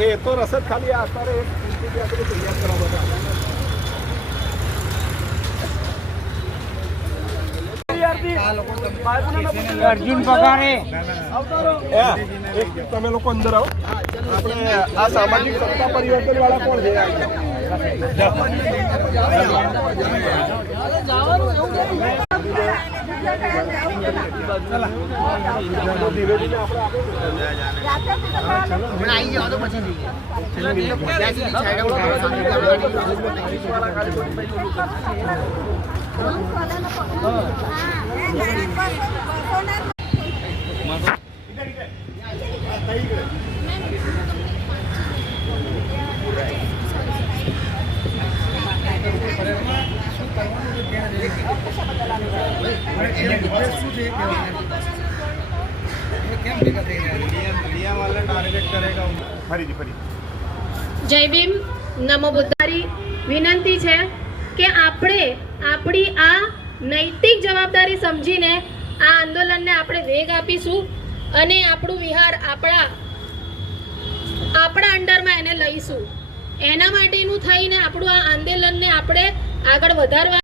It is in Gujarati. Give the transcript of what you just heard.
એ તો રસદ ખાલી અત્યારે તૈયાર કરવા બધા અર્જુન પગારે તમે લોકો અંદર આવો. આપણે આ સામાજિક સત્તા પરિવર્તન વાળા કોણ છે? જય ભીમ, નમો બુદ્ધારી. વિનંતી છે કે આપણે આપણી આ નૈતિક જવાબદારી સમજીને આ આંદોલનને આપણે વેગ આપીશું અને આપણું વિહાર આપણા અંડરમાં એને લઈશું. એના માટેનું થઈને આપણું આ આંદોલનને આપણે આગળ વધારવા